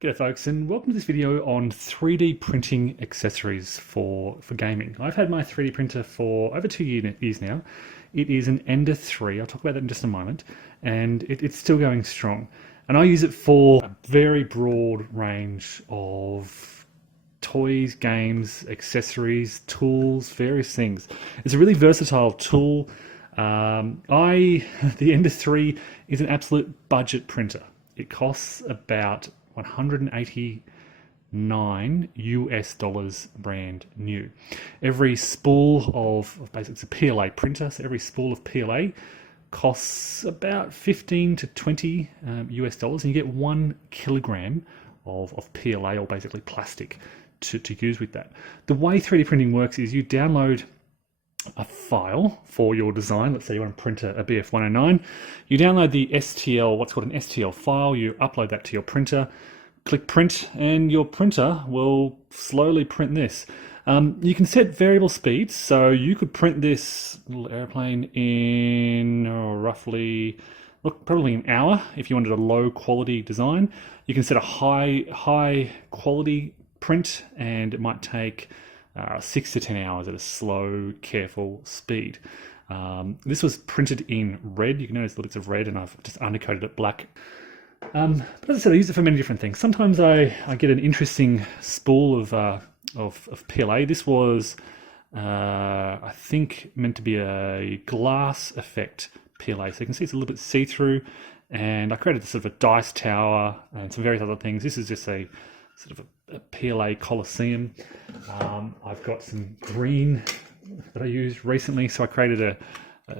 G'day folks, and welcome to this video on 3D printing accessories for gaming. I've had my 3D printer for over 2 years now. It is an Ender 3, I'll talk about that in just a moment, and it's still going strong. And I use it for a very broad range of toys, games, accessories, tools, various things. It's a really versatile tool. The Ender 3 is an absolute budget printer. It costs about $189 US brand new. Every spool of basically, it's a PLA printer, so every spool of PLA costs about 15 to 20 US dollars, and you get 1 kilogram of PLA, or basically plastic, to use with that. The way 3D printing works is you download a file for your design. Let's say you want to print a BF109. You download the STL, what's called an STL file, you upload that to your printer, click print, and your printer will slowly print this. You can set variable speeds, so you could print this little airplane in probably an hour if you wanted a low quality design. You can set a high quality print, and it might take 6 to 10 hours at a slow, careful speed. This was printed in red. You can notice the bits of red, and I've just undercoated it black. But as I said, I use it for many different things. Sometimes I get an interesting spool of PLA. This was, I think, meant to be a glass effect PLA. So you can see it's a little bit see-through. And I created sort of a dice tower and some various other things. This is just a sort of a PLA Coliseum. I've got some green that I used recently, so I created a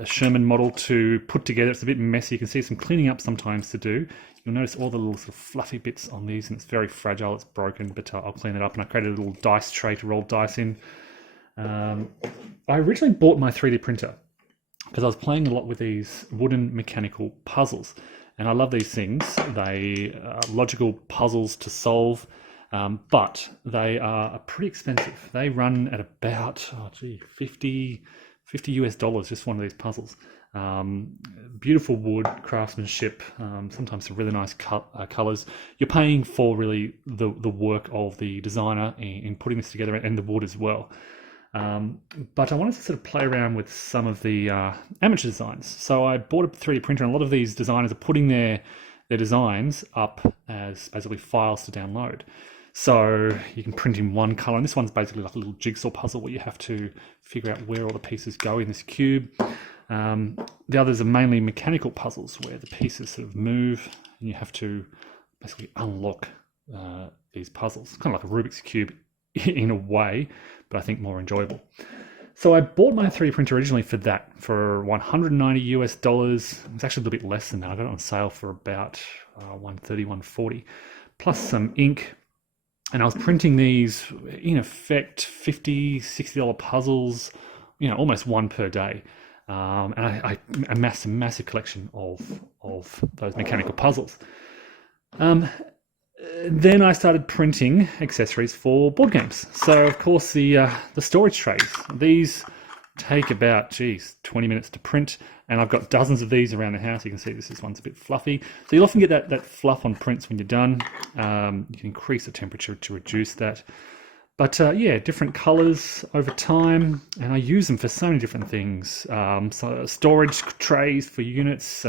Sherman model to put together. It's a bit messy. You can see some cleaning up sometimes to do. You'll notice all the little sort of fluffy bits on these, and it's very fragile, it's broken, but I'll clean it up. And I created a little dice tray to roll dice in. I originally bought my 3D printer because I was playing a lot with these wooden mechanical puzzles, and I love these things. They are logical puzzles to solve. But they are pretty expensive. They run at about, 50 US dollars, just one of these puzzles. Beautiful wood, craftsmanship, sometimes some really nice colors. You're paying for really the work of the designer in putting this together, and the wood as well. But I wanted to sort of play around with some of the amateur designs. So I bought a 3D printer, and a lot of these designers are putting their designs up as basically files to download. So you can print in one color, and this one's basically like a little jigsaw puzzle where you have to figure out where all the pieces go in this cube. The others are mainly mechanical puzzles where the pieces sort of move, and you have to basically unlock these puzzles. Kind of like a Rubik's Cube in a way, but I think more enjoyable. So I bought my 3D printer originally for that, for 190 US dollars. It was actually a little bit less than that. I got it on sale for about 130, 140, plus some ink. And I was printing these, in effect, $50, $60 puzzles, almost one per day. And I amassed a massive collection of those mechanical puzzles. Then I started printing accessories for board games. So, of course, the storage trays. These take about, 20 minutes to print. And I've got dozens of these around the house. You can see this one's a bit fluffy. So you'll often get that fluff on prints when you're done. You can increase the temperature to reduce that. But yeah, different colors over time. And I use them for so many different things. So storage trays for units.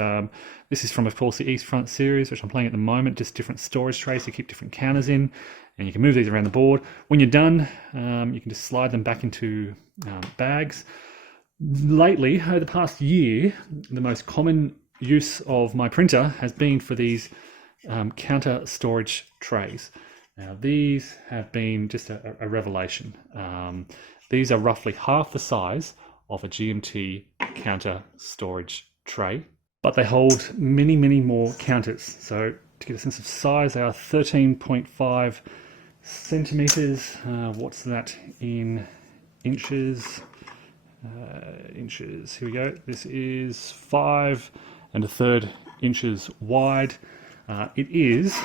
This is from, of course, the East Front series, which I'm playing at the moment. Just different storage trays to keep different counters in. And you can move these around the board. When you're done, you can just slide them back into bags. Lately, over the past year, the most common use of my printer has been for these counter storage trays. Now, these have been just a revelation. These are roughly half the size of a GMT counter storage tray, but they hold many, many more counters. So to get a sense of size, they are 13.5 centimeters. What's that in inches? Inches, here we go. This is 5 1/3 inches wide. It is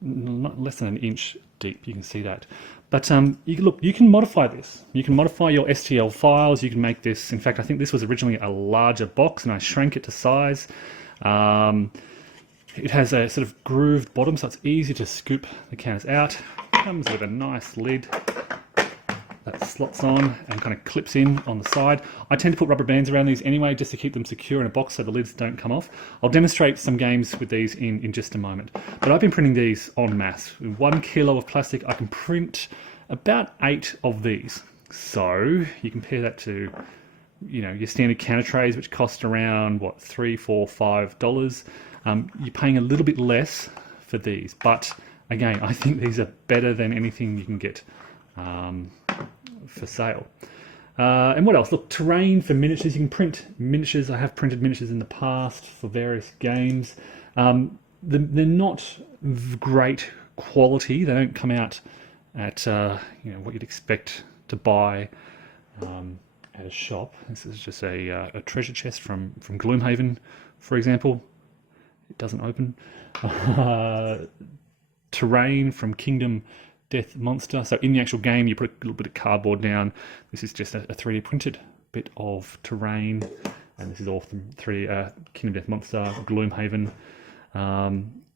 not less than an inch deep, you can see that. But you can modify this. You can modify your STL files. You can make this, in fact, I think this was originally a larger box and I shrank it to size. It has a sort of grooved bottom, so it's easy to scoop the counters out. Comes with a nice lid that slots on and kind of clips in on the side. I tend to put rubber bands around these anyway, just to keep them secure in a box so the lids don't come off. I'll demonstrate some games with these in just a moment. But I've been printing these en masse. With 1 kilo of plastic, I can print about 8 of these. So you compare that to, you know, your standard counter trays, which cost around what, $3, $4, $5. You're paying a little bit less for these, but again, I think these are better than anything you can get for sale. And what else? Look, terrain for miniatures. You can print miniatures. I have printed miniatures in the past for various games. They're not great quality. They don't come out at you know, what you'd expect to buy at a shop. This is just a treasure chest from Gloomhaven, for example. It doesn't open. Terrain from Kingdom Death Monster. So in the actual game, you put a little bit of cardboard down. This is just a 3D printed bit of terrain, and this is all from Kingdom Death Monster, Gloomhaven.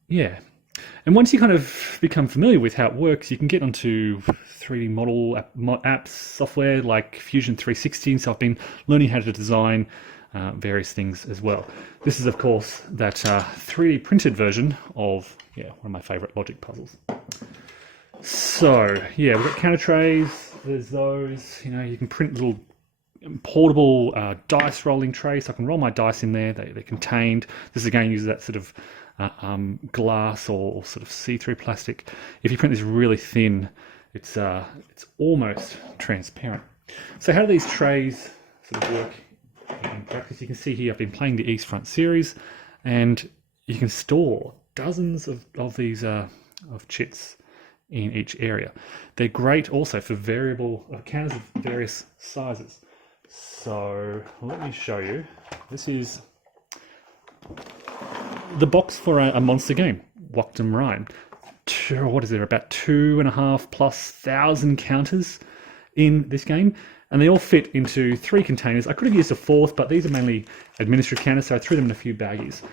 Yeah. And once you kind of become familiar with how it works, you can get onto 3D model apps, software like Fusion 360. So I've been learning how to design various things as well. This is, of course, that 3D printed version of, yeah, one of my favorite logic puzzles. So, yeah, we've got counter trays. There's those, you know, you can print little portable dice rolling trays. So I can roll my dice in there. They're contained. This again uses that sort of glass or sort of see-through plastic. If you print this really thin, it's almost transparent. So how do these trays sort of work in practice? You can see here I've been playing the East Front series, and you can store dozens of these of chits in each area. They're great also for variable counters of various sizes. So let me show you. This is the box for a monster game, Wachtum Rhine. What is there, about 2,500+ counters in this game, and they all fit into 3 containers. I could have used a 4th, but these are mainly administrative counters, so I threw them in a few baggies.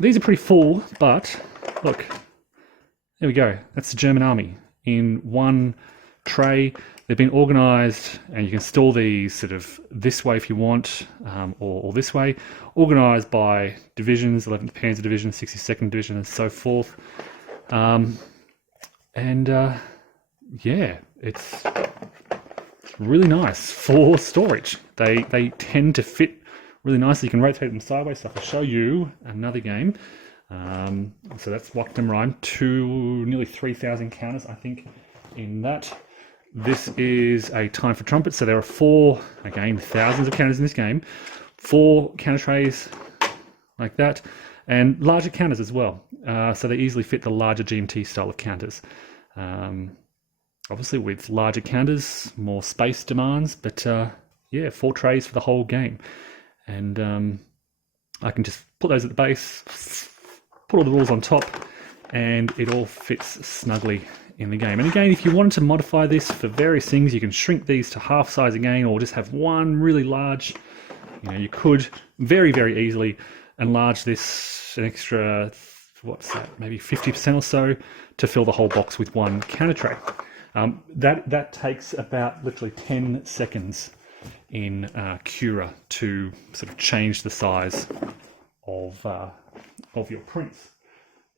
These are pretty full, but look, there we go. That's the German army in one tray. They've been organised, and you can store these sort of this way if you want, or this way. Organised by divisions, 11th Panzer Division, 62nd Division, and so forth. Yeah, it's really nice for storage. They tend to fit really nicely. You can rotate them sideways. So I'll show you another game. So that's Wachtum Rhine, nearly 3,000 counters, I think, in that. This is a Time for Trumpet. So there are 4, again, thousands of counters in this game. 4 counter trays like that, and larger counters as well. So they easily fit the larger GMT style of counters. Obviously, with larger counters, more space demands, but yeah, 4 trays for the whole game. And I can just put those at the base, put all the rules on top, and it all fits snugly in the game. And again, if you wanted to modify this for various things, you can shrink these to half size again, or just have one really large. You know, you could very, very easily enlarge this an extra, what's that, maybe 50% or so, to fill the whole box with one counter tray. That takes about literally 10 seconds in Cura to sort of change the size of your prints.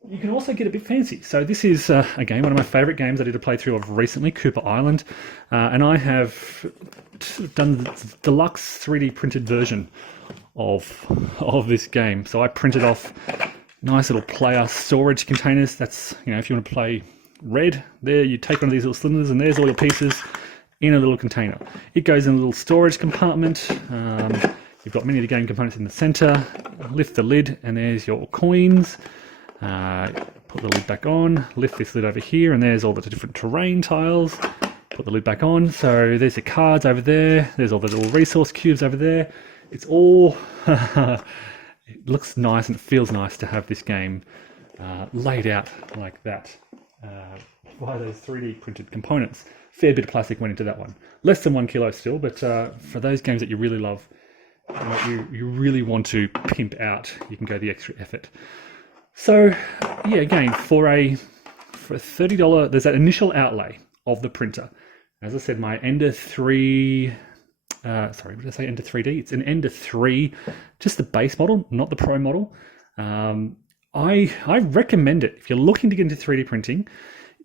You can also get a bit fancy. So this is, again, one of my favourite games I did a playthrough of recently, Cooper Island. And I have done the Deluxe 3D printed version of this game. So I printed off nice little player storage containers. That's, you know, if you want to play Red, there you take one of these little cylinders and there's all your pieces in a little container. It goes in a little storage compartment. You've got many of the game components in the centre. Lift the lid and there's your coins. Put the lid back on, lift this lid over here, and there's all the different terrain tiles. Put the lid back on, so there's the cards over there, there's all the little resource cubes over there. It's all, it looks nice and it feels nice to have this game laid out like that by those 3D printed components. Fair bit of plastic went into that one. Less than 1 kilo still, but for those games that you really love, you really want to pimp out, you can go the extra effort. So yeah, again, for a $30, there's that initial outlay of the printer. As I said, my Ender 3, sorry, what did I say, Ender 3D? It's an Ender 3, just the base model, not the Pro model. I recommend it if you're looking to get into 3D printing.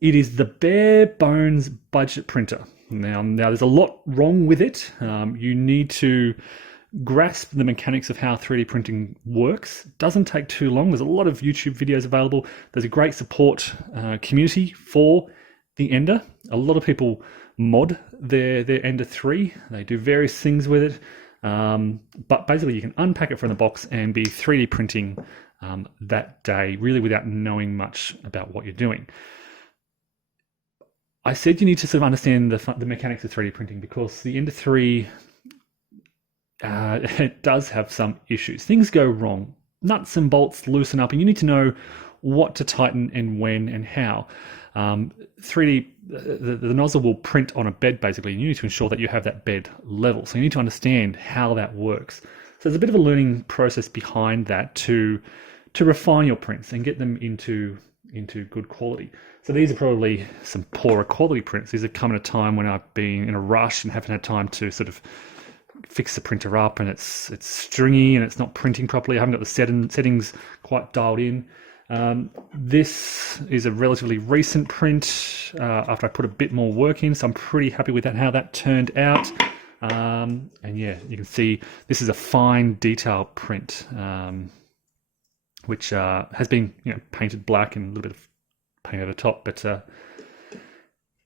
It is the bare bones budget printer. Now there's a lot wrong with it. You need to grasp the mechanics of how 3D printing works. It doesn't take too long. There's a lot of YouTube videos available. There's a great support community for the Ender. A lot of people mod their Ender 3. They do various things with it. But basically you can unpack it from the box and be 3D printing that day, really without knowing much about what you're doing. I said you need to sort of understand the mechanics of 3D printing because the Ender 3 it does have some issues. Things go wrong. Nuts and bolts loosen up, and you need to know what to tighten and when and how. 3D, the nozzle will print on a bed basically, and you need to ensure that you have that bed level. So you need to understand how that works. So there's a bit of a learning process behind that to refine your prints and get them into good quality. So these are probably some poorer quality prints. These have come at a time when I've been in a rush and haven't had time to sort of fix the printer up, and it's stringy and it's not printing properly. I haven't got the settings quite dialed in. This is a relatively recent print after I put a bit more work in, so I'm pretty happy with that, how that turned out. And yeah, you can see this is a fine detail print, which has been painted black and a little bit of paint over the top, but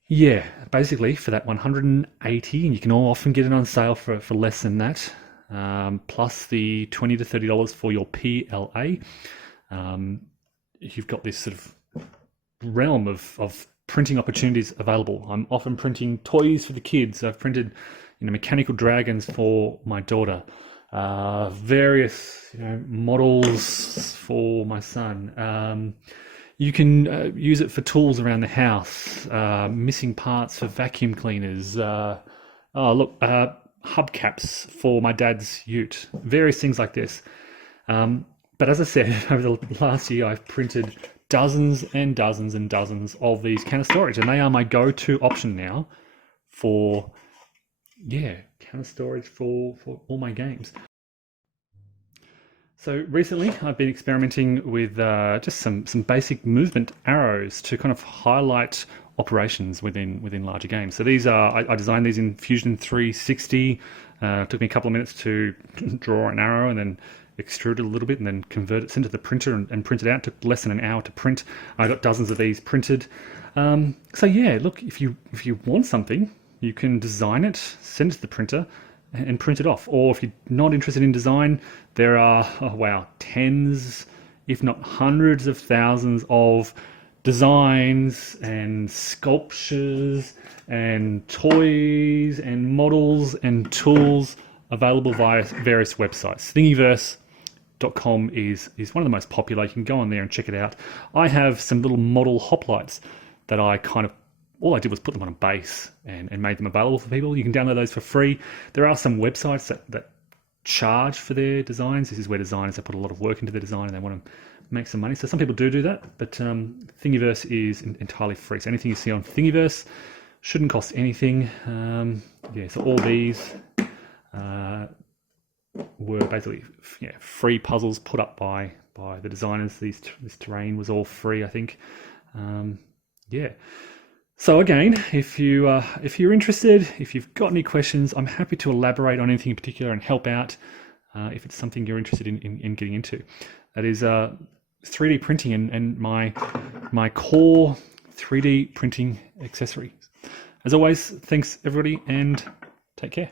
yeah, basically for that 180, and you can often get it on sale for less than that, plus the $20 to $30 for your PLA. You've got this sort of realm of printing opportunities available. I'm often printing toys for the kids. I've printed mechanical dragons for my daughter, various models for my son. You can use it for tools around the house, missing parts for vacuum cleaners. Hubcaps for my dad's ute, various things like this. But as I said, over the last year, I've printed dozens and dozens and dozens of these can of storage, and they are my go-to option now for, can of storage for all my games. So recently I've been experimenting with just some basic movement arrows to kind of highlight operations within larger games. So these are, I designed these in Fusion 360. It took me a couple of minutes to draw an arrow and then extrude it a little bit and then convert it, send it to the printer and print it out. It took less than an hour to print. I got dozens of these printed. So yeah, look, if you want something, you can design it, send it to the printer and print it off. Or if you're not interested in design, there are, tens, if not hundreds of thousands of designs and sculptures and toys and models and tools available via various websites. Thingiverse.com is one of the most popular. You can go on there and check it out. I have some little model hoplites that all I did was put them on a base and made them available for people. You can download those for free. There are some websites that charge for their designs. This is where designers have put a lot of work into their design and they want to make some money. So some people do that, but Thingiverse is entirely free. So anything you see on Thingiverse shouldn't cost anything. So all these were basically free puzzles put up by the designers. This terrain was all free, I think. So again, if you're interested, if you've got any questions, I'm happy to elaborate on anything in particular and help out if it's something you're interested in getting into. That is 3D printing and my core 3D printing accessories. As always, thanks everybody and take care.